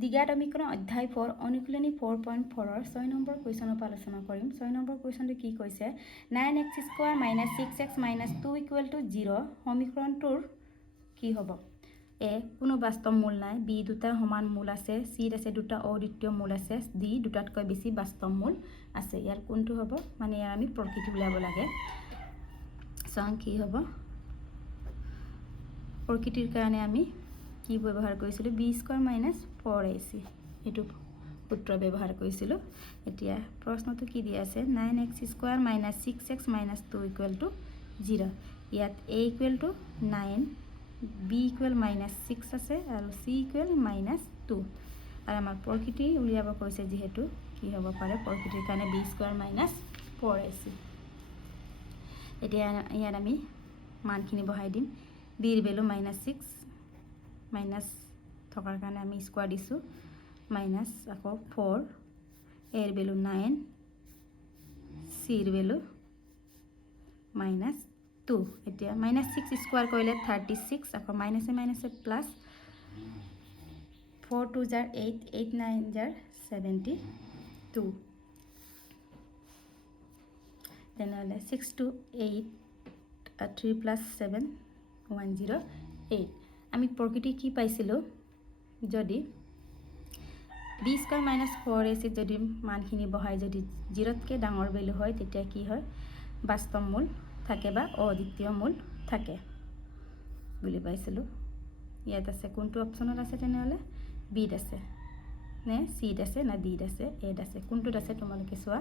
দ্বিঘাত সমীকৰণ অধ্যায় 4 অনুশীলনী 4.4 6 নম্বৰ কুৱেশ্যনৰ পৰা আলোচনা কৰিম 6 নম্বৰ কুৱেশ্যনটো কি কৈছে 9x² - 6x - 2 = 0 সমীকৰণটোৰ কি হ'ব এ কোনো বাস্তৱ মূল নাই বি দুটা সমান মূল আছে সি আছে দুটা অদ্বিতীয় মূল আছে ডি দুটাতকৈ বেছি বাস্তৱ মূল আছে ইয়াৰ কোনটো হ'ব মানে ইয়াৰ আমি প্ৰকৃতি উলিয়াব লাগে চাওঁ কি হ'ব প্ৰকৃতিৰ কাৰণে আমি কি ব্যৱহাৰ কৰিছিলোঁ b² - 4ac এটো সূত্ৰ ব্যৱহাৰ কৰিছিলোঁ এতিয়া প্ৰশ্নটো কি দিয়া আছে 9x² - 6x - 2 = 0 ইয়াত a = 9 b = -6 আছে আৰু c = -2 আৰু আমাৰ প্ৰকৃতি উলিয়াব কৈছে যেহেতু কি হ'ব পাৰে প্ৰকৃতিৰ কাৰণে b² - 4ac এতিয়া ইয়াত আমি মানখিনি বহাই দিম b ৰ ভ্যালু -6 মাইনাস থকাৰ কাৰণে আমি স্কোয়াৰ দিছো মাইনাস আকৌ 4 a ৰ ভ্যালু 9 c ৰ ভ্যালু -2 এতিয়া -6 স্কোয়াৰ কৰিলে 36 আকৌ মাইনাসে মাইনাসে প্লাস 4 2 jar 8 8 9 jar 72 তেনেহলে 6 to 8 3 plus 7 108 আমি প্ৰকৃতি কি পাইছিলো যদি b² - 4ac যদি মানখিনি বহাই যদি 0তকৈ ডাঙৰ ভ্যালু হয় তেতিয়া কি হয় বাস্তৱ মূল থাকে বা অদ্বিতীয় মূল থাকে বুলি পাইছিলো ইয়াত আছে কোনটো অপচনত আছে তেনেহলে b ত আছে নে c ত আছে না d ত আছে a ত আছে কোনটোত আছে তোমালোকে চোৱা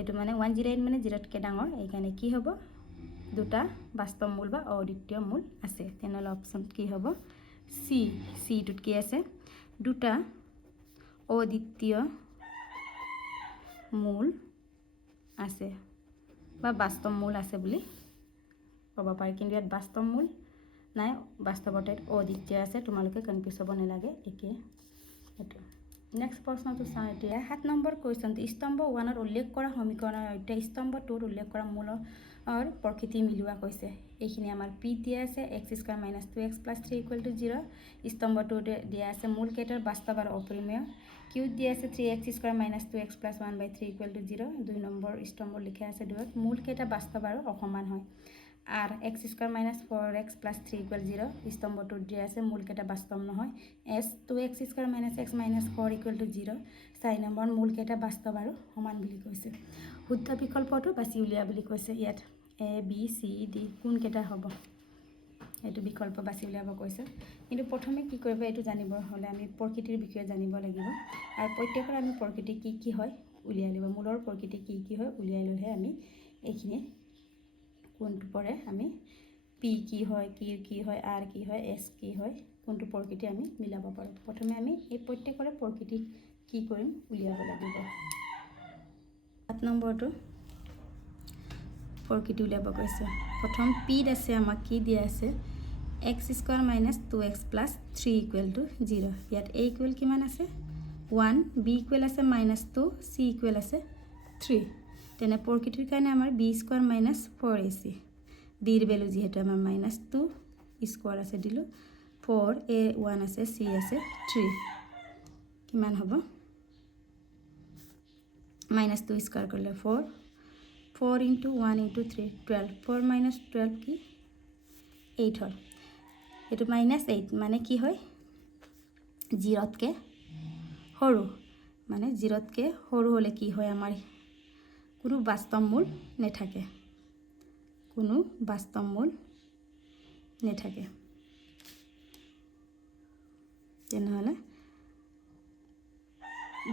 এটো মানে 108 মানে 0তকৈ ডাঙৰ এই কাৰণে কি হ'ব দুটা বাস্তৱ মূল বা অদ্বিতীয় মূল আছে তেনেহলে অপচন কি হ'ব c টুত কি আছে দুটা অদ্বিতীয় মূল আছে বা বাস্তৱ মূল আছে বুলি ক'ব পাৰি কিন্তু ইয়াত বাস্তৱ মূল নাই বাস্তৱতে অদ্বিতীয় আছে তোমালোকে কনফিউজ হ'ব নালাগে একে এটো নেক্সট প্ৰশ্নটো চাওঁ এতিয়া 7 নম্বৰ কুৱেশ্যনটো স্তম্ভ 1ত উল্লেখ কৰা সমীকৰণৰ সৈতে স্তম্ভ 2ত উল্লেখ কৰা মূলৰ প্ৰকৃতি মিলোৱা কৈছে এইখিনি আমাৰ p দিয়া আছে x² - 2x + 3 = 0 স্তম্ভ 2তে দিয়া আছে মূল কেইটাৰ বাস্তৱ আৰু অপৰিমেয় q দিয়া আছে 3x² - 2x + 1/3 = 0 দুই নম্বৰ স্তম্ভ লিখা আছে দুৰত মূল কেইটা বাস্তৱ আৰু অসমান হয় আর x² - 4x + 3 = 0 স্তম্ভ 2 দিয়া আছে মূল কেইটা বাস্তৱ নহয় s 2x² - x - 4 = 0 4 নম্বৰ মূল কেইটা বাস্তৱ আৰু সমান বুলি কৈছে শুদ্ধ বিকল্পটো বাছি উলিয়া বুলি কৈছে ইয়াত a b c d কোন কেইটা হ'ব এটো বিকল্প বাছি উলিয়াব কৈছে কিন্তু প্ৰথমে কি কৰিব এটো জানিব হলে আমি প্ৰকৃতিৰ বিষয়ে জানিব লাগিব আৰু প্ৰত্যেকৰ আমি প্ৰকৃতি কি হয় উলিয়াই লিব মূলৰ প্ৰকৃতি কি হয় উলিয়াই ললে আমি এইখিনি কোনটো পৰে আমি p কি হয় q কি হয় r কি হয় s কি হয় কোনটো প্ৰকৃতি আমি মিলাব পাৰো প্ৰথমে আমি এই প্ৰত্যেকৰে প্ৰকৃতি কি কৰিম উলিয়াব লাগিব 7 নম্বৰটো প্ৰকৃতি উলিয়াব কৈছে প্ৰথম p ত আছে আমাক কি দিয়া আছে x² - 2x + 3 = 0 ইয়াত a ইকুৱেল কিমান আছে 1 b ইকুৱেল আছে -2 c ইকুৱেল আছে 3 তেনে প্ৰকৃতিৰ কাৰণে আমাৰ b² - 4ac b ৰ ভ্যালু যেহেতু আমাৰ -2 স্কয়াৰ আছে দিলো 4 a 1 আছে c আছে 3 কিমান হ'ব -2 স্কয়াৰ কৰিলে 4 4 * 1 * 3 12 4 - 12 কি 8 হয় এটো -8 মানে কি হয় 0তকে সৰু মানে 0তকে সৰু হলে কি হয় আমাৰ কোনো বাস্তৱ মূল নেথাকে কোনো বাস্তৱ মূল নেথাকে তেনেহলে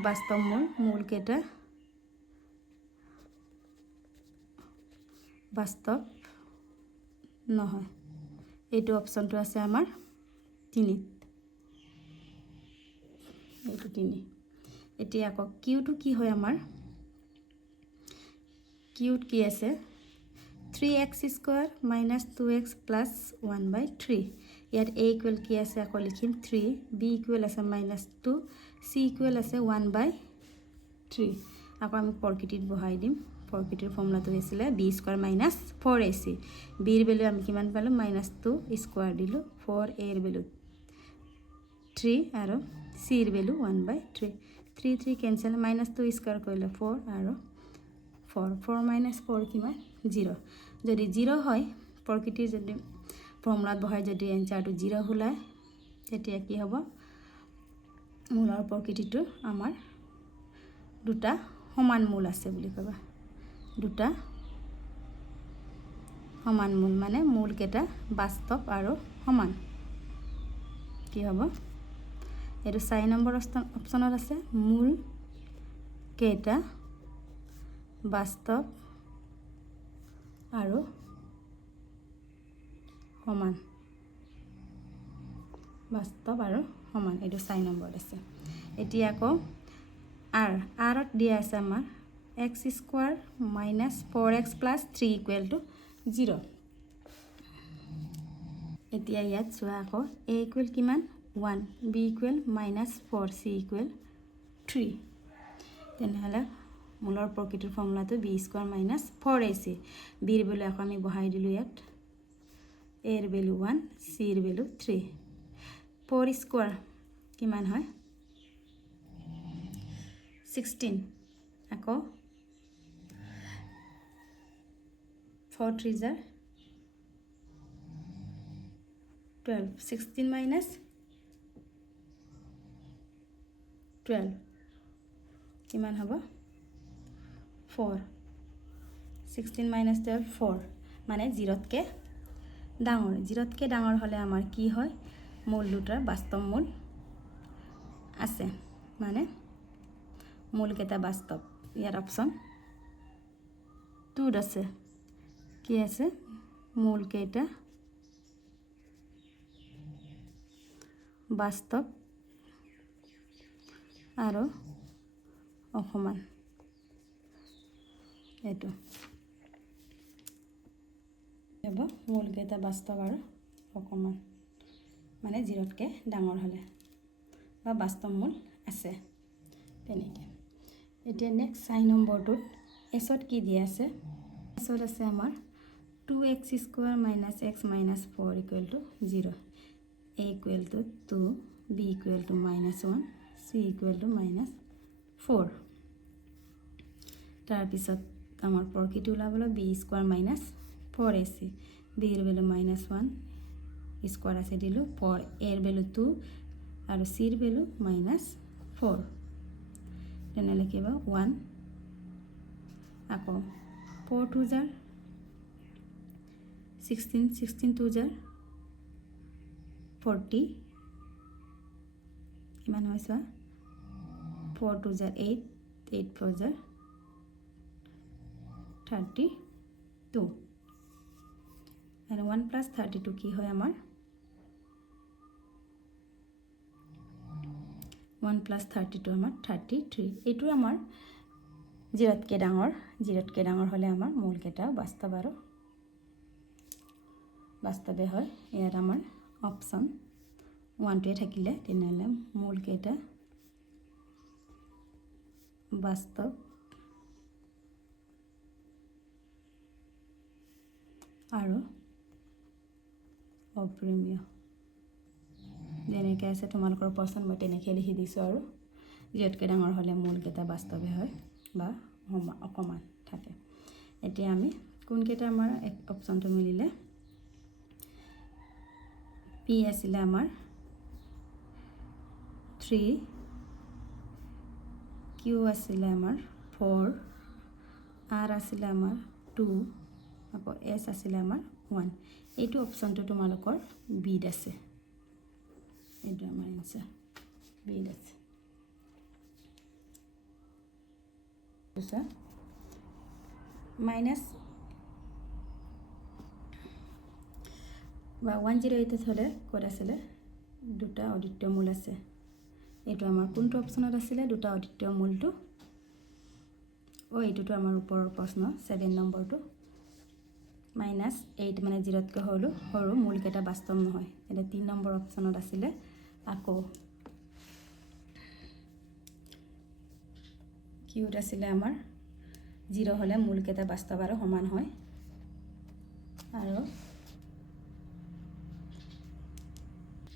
বাস্তৱ মূল কেইটা বাস্তৱ নহয় এইটো অপচনটো আছে আমাৰ 3 এইটো 3 এতিয়া আকৌ কিউটো কি হয় আমাৰ কিউট কি আছে 3x² - 2x + 1/3 ইয়াত a ইকুৱেল কি আছে আকৌ লিখিম 3 b ইকুৱেল আছে -2 c ইকুৱেল আছে 1/3 আকৌ আমি প্ৰকৃতিত বহাই দিম প্ৰকৃতিৰ ফৰ্মুলাটো হৈছিল b² - 4ac b ৰ ভ্যালু আমি কিমান পালো -2 স্কয়াৰ দিলো 4a ৰ ভ্যালু 3 আৰু চিৰ ভেলু 1/3 3 3 কেঞ্চেল -2 স্কুৱাৰ কৰিলে 4 আৰু 4 4 - 4 কিমান 0 যদি 0 হয় প্ৰকৃতিৰ যদি ফৰ্মুলাত বহাই যদি এনসাৰটো 0 ওলায় তেতিয়া কি হ'ব মূলৰ প্ৰকৃতিটো আমাৰ দুটা সমান মূল আছে বুলি কবা দুটা সমান মূল মানে মূল কেইটা বাস্তৱ আৰু সমান কি হ'ব এটো 4 নম্বৰ অপচনত আছে মূল কেইটা বাস্তৱ আৰু সমান বাস্তৱ আৰু সমান এটো 4 নম্বৰ আছে এতিয়া আকৌ r ত দিয়া আছে আমাৰ x² - 4x + 3 = 0 এতিয়া ইয়াত চোৱা আকৌ a = কিমান 1 b = -4 c = 3 তেনেহলে মূলৰ প্ৰকৃতিৰ ফৰ্মুলাটো b² - 4ac b ৰ ভ্যালু আকৌ আমি বহাই দিলো ইয়াত a ৰ ভ্যালু 1 c ৰ ভ্যালু 3 4² কিমান হয় 16 আকৌ 4 3 12 16 - 12 কিমান হ'ব 4 16 - 12 4 মানে 0তকে ডাঙৰ 0তকে ডাঙৰ হলে আমাৰ কি হয় মূল দুটাৰ বাস্তৱ মূল আছে মানে মূল কেইটা বাস্তৱ ইয়াৰ অপচন 2 আছে কি আছে মূল কেইটা বাস্তৱ আৰু অসমান এটো হ'ব মূল কেইটা বাস্তৱ আৰু অসমান মানে 0তকে ডাঙৰ হলে বা বাস্তৱ মূল আছে তেনেকে এতিয়া নেক্সট 4 নম্বৰটোত এছত কি দিয়া আছে এছত আছে আমাৰ 2x² - x - 4 = 0 a = 2 b = -1 c = -4 তাৰ পিছত আমাৰ প্ৰকৃতি ওলাবলৈ b² - 4ac b ৰ ভ্যালু -1 স্কয়াৰ আছে দিলো 4 a ৰ ভ্যালু 2 আৰু c ৰ ভ্যালু -4 তেনেহলে কি হ'ব 1 আকৌ 4 2 16 16 2 40 কিমান হৈছে 4 2 8 8 4 32 and 1 + 32 কি হয় আমাৰ 1 + 32 আমাৰ 33 এইটো আমাৰ 0তকে ডাঙৰ হলে আমাৰ মূল কেইটা বাস্তৱ আৰু বাস্তৱে হয় ইয়াত আমাৰ অপচন 1 টোৱে থাকিলে তেনেহলে মূল কেইটা বাস্তৱ আৰু অপৰিমেয় যেনেকৈ আছে তোমালোকৰ পছন্দ মই তেনেকৈ লিখি দিছোঁ আৰু 0তকে ডাঙৰ হলে মূল কেইটা বাস্তৱে হয় বা অকমান থাকে এতিয়া আমি কোন কেইটা আমাৰ অপচনটো মিলিলে p আছিলে আমাৰ 3 q আছিলে আমাৰ 4 r আছিলে আমাৰ 2 আকৌ s আছিলে আমাৰ 1 এইটো অপচনটো তোমালোকৰ b ত আছে এইটো আমাৰ আনসাৰ b ত আছে বুঝা মাইনাস বা 108 হলে ক'ত আছিলে দুটা অদ্বিতীয় মূল আছে এইটো আমাৰ কোনটো অপচনত আছিলে দুটা অদ্বিতীয় মূলটো এইটোতো আমাৰ ওপৰৰ প্ৰশ্ন 7 নম্বৰটো -8 মানে 0তকৈ সৰু মূল কেইটা বাস্তৱ নহয় এটা 3 নম্বৰ অপচনত আছিলে আকৌ কিউত আছিলে আমাৰ 0 হলে মূল কেইটা বাস্তৱ আৰু সমান হয় আৰু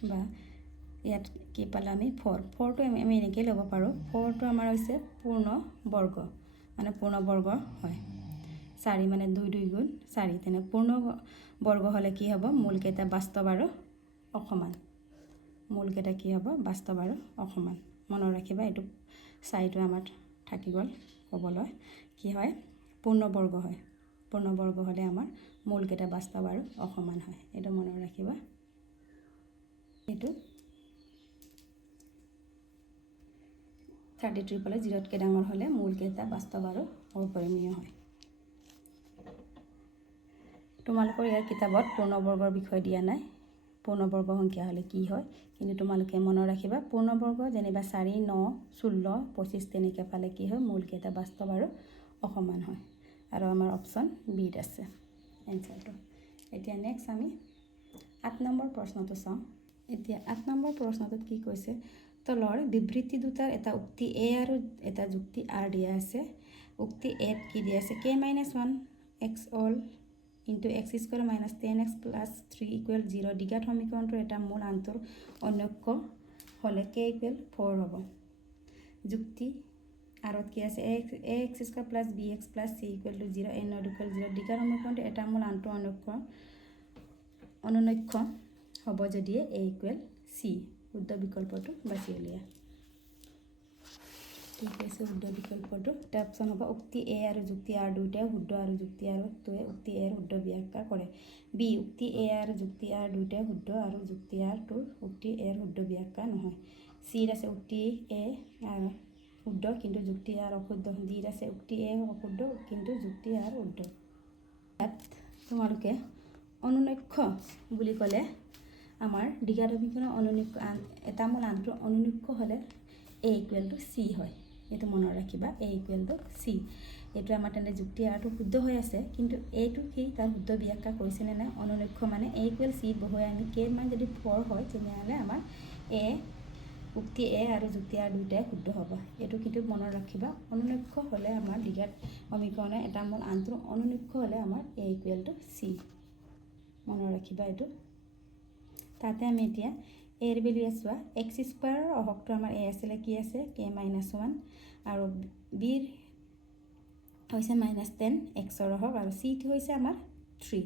বা ইয়াত কি পালোঁ আমি 4 4টো আমি এনেকৈ ল'ব পাৰোঁ 4টো আমাৰ হৈছে পূৰ্ণ বৰ্গ মানে পূৰ্ণ বৰ্গ হয় 4 মানে 2 2 গুণ 4 তেনে পূৰ্ণ বৰ্গ হ'লে কি হ'ব মূলকেইটা বাস্তৱ আৰু অসমান মূলকেইটা কি হ'ব বাস্তৱ আৰু অসমান মনত ৰাখিবা এইটো 4টো আমাৰ থাকি গ'ল ক'বলৈ কি হয় পূৰ্ণ বৰ্গ হয় পূৰ্ণ বৰ্গ হ'লে আমাৰ মূলকেইটা বাস্তৱ আৰু অসমান হয় এইটো মনত ৰাখিবা এইটো 33 পালে 0তকৈ ডাঙৰ হ'লে মূলকেইটা বাস্তৱ আৰু অপৰিমেয় হয় তোমালোকৰ ইয়াৰ কিতাপত পূৰ্ণবৰ্গৰ বিষয় দিয়া নাই পূৰ্ণবৰ্গ সংখ্যা হ'লে কি হয় কিন্তু তোমালোকে মনত ৰাখিবা পূৰ্ণবৰ্গ যেনিবা 4 9 16 25 তেনেকৈ পালে কি হয় মূলকেইটা বাস্তৱ আৰু অসমান হয় আৰু আমাৰ অপশ্যন বিত আছে এনসাৰটো এতিয়া নেক্সট আমি 8 নম্বৰ প্ৰশ্নটো চাওঁ এতিয়া 8 নম্বৰ প্ৰশ্নটোত কি কৈছে তলৰ বিবৃতি দুটাৰ এটা উক্তি এ আৰু এটা যুক্তি আৰ দিয়া আছে উক্তি এত কি দিয়া আছে k-1 x all into x square minus 10x plus 3 equal 0 দ্বিঘাত সমীকৰণটোৰ এটা মূল আনটোৰ অন্যক্ষ হ'লে k equal 4 হ'ব যুক্তি আৰত কি আছে ax square plus bx plus c equal to 0 n not equal 0 দ্বিঘাত সমীকৰণটোৰ এটা মূল আনটোৰ অনুনক্ষ হ'ব যদি a equal c শুদ্ধ বিকল্পটো বাছি উলিয়া ঠিক আছে শুদ্ধ বিকল্পটো এটা অপশ্যন হ'ব উক্তি এ আৰু যুক্তি আৰ দুইটাই শুদ্ধ আৰু যুক্তি আৰ টোৱে উক্তি এৰ শুদ্ধ ব্যাখ্যা কৰে বি উক্তি এ আৰু যুক্তি আৰ দুইটাই শুদ্ধ আৰু যুক্তি আৰ টোৰ উক্তি এৰ শুদ্ধ ব্যাখ্যা নহয় চিৰ আছে উক্তি এ আৰু শুদ্ধ কিন্তু যুক্তি আৰ অশুদ্ধ ডিৰ আছে উক্তি এ অশুদ্ধ কিন্তু যুক্তি আৰ শুদ্ধ ইয়াত তোমালোকে অনুনক্ষ বুলি ক'লে আমাৰ দ্বিঘাত সমীকৰণৰ অনুনক্ষ এটা মূল আনটোৰ অনুনক্ষ হ'লে a equal to c হয় এইটো মনত ৰাখিবা a equal to c এইটো আমাৰ তেনে যুক্তি আৰটো শুদ্ধ হৈ আছে কিন্তু এইটো কি তাৰ শুদ্ধ ব্যাখ্যা কৰিছেনে নাই অনুনক্ষ মানে a equal c বহুৱাই আমি k মান যদি 4 হয় তেনেহ'লে আমাৰ a উক্তি এ আৰু যুক্তি আৰ দুইটাই শুদ্ধ হ'ব এইটো কিন্তু মনত ৰাখিবা অনুনক্ষ হ'লে আমাৰ দ্বিঘাত সমীকৰণৰ এটা মূল আনটোৰ অনুনক্ষ হ'লে আমাৰ a equal to c মনত ৰাখিবা এইটো তাতে আমি এতিয়া এৰ ভেলু চোৱা x স্কয়াৰৰ অহকটো আমাৰ a আছিলে কি আছে k-1 আৰু বিৰ হৈছে -10 x ৰ অহক আৰু c টো হৈছে আমাৰ 3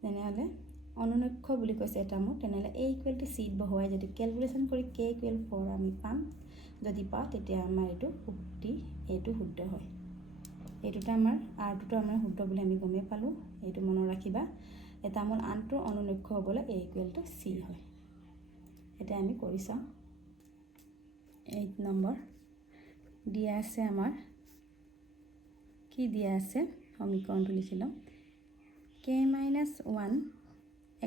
তেনেহ'লে অনুনক্ষ বুলি কৈছে এটা মোৰ তেনেহ'লে a equal to c বহুৱাই যদি ক্যালকুলেশন কৰি k equal 4 আমি পাম যদি পাওঁ তেতিয়া আমাৰ এইটো উক্তি এইটো শুদ্ধ হয় এইটোটা আমাৰ আৰটোটো আমাৰ শুদ্ধ বুলি আমি গমে পালো এইটো মনত ৰাখিবা এটা মূল আনটো অনুনক্ষ হ'বলৈ a equal to c হয় এটা আমি কৰি চাওঁ 8 নম্বৰ দিয়া আছে আমাৰ কি দিয়া আছে সমীকৰণটো লিখি লওঁ k-1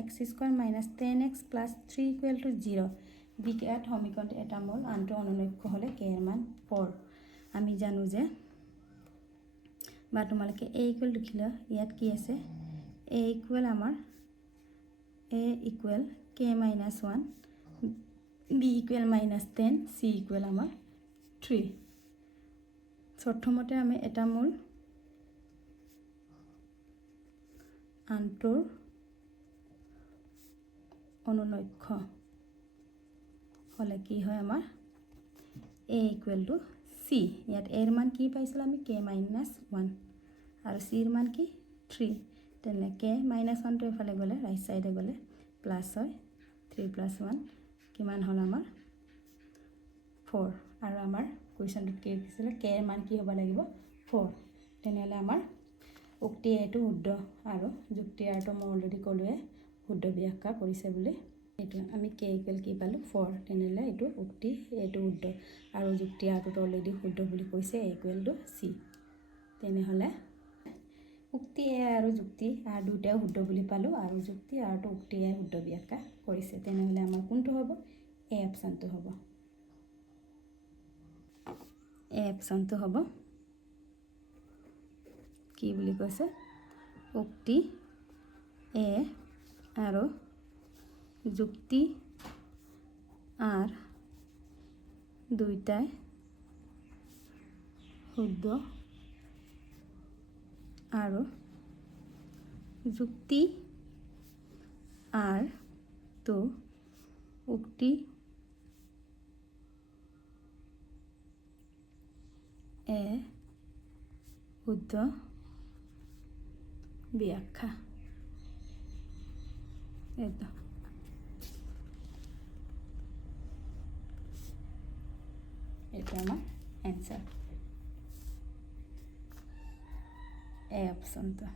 x square minus 10x plus 3 equal to 0 দ্বিঘাত সমীকৰণটো এটা মূল আনটো অনুনক্ষ হ'লে k এর মান 4 আমি জানো যে বা তোমালোকে a equal লিখিলা ইয়াত কি আছে a equal আমাৰ a equal k-1 b equal -10 c equal আমাৰ 3 প্ৰথমতে আমি এটা মূল আনটোৰ অনুনক্ষ হ'লে কি হয় আমাৰ a equal to c ইয়াত a এৰ মান কি পাইছিল আমি k-1 আৰু c এর মান কি 3 তেনে k-1 টো এফালে গ'লে ৰাইট সাইডে গ'লে প্লাস হয় 3 + 1 কিমান হ'ল আমাৰ 4 আৰু আমাৰ কোৱেশ্চনটোত কি দিছিলে k এৰ মান কি হ'ব লাগিব 4 তেনেহ'লে আমাৰ উক্তি এটো শুদ্ধ আৰু যুক্তি আৰটো মই অলৰেডি ক'লোৱে শুদ্ধ ব্যাখ্যা কৰিছে বুলি এইটো আমি k equal কি পালো 4 তেনেহ'লে এইটো উক্তি এটো শুদ্ধ আৰু যুক্তি আৰটো অলৰেডি শুদ্ধ বুলি কৈছে a equal to c তেনেহ'লে উক্তি এ আৰু যুক্তি আৰ দুটাও শুদ্ধ বুলি পালো আৰু যুক্তি আৰটো উক্তি এ শুদ্ধ ব্যাখ্যা কৰিছে তেনেহ'লে আমাৰ কোনটো হ'ব a অপচনটো হ'ব a অপচনটো হ'ব কি বুলি কৈছে উক্তি এ আৰু যুক্তি আৰ দুইটাই শুদ্ধ আৰু যুক্তি আৰ তো উক্তি শুদ্ধ ব্যাখ্যা। এই তো এটা আমাৰ অ্যান্সাৰ, এই অপশনটা।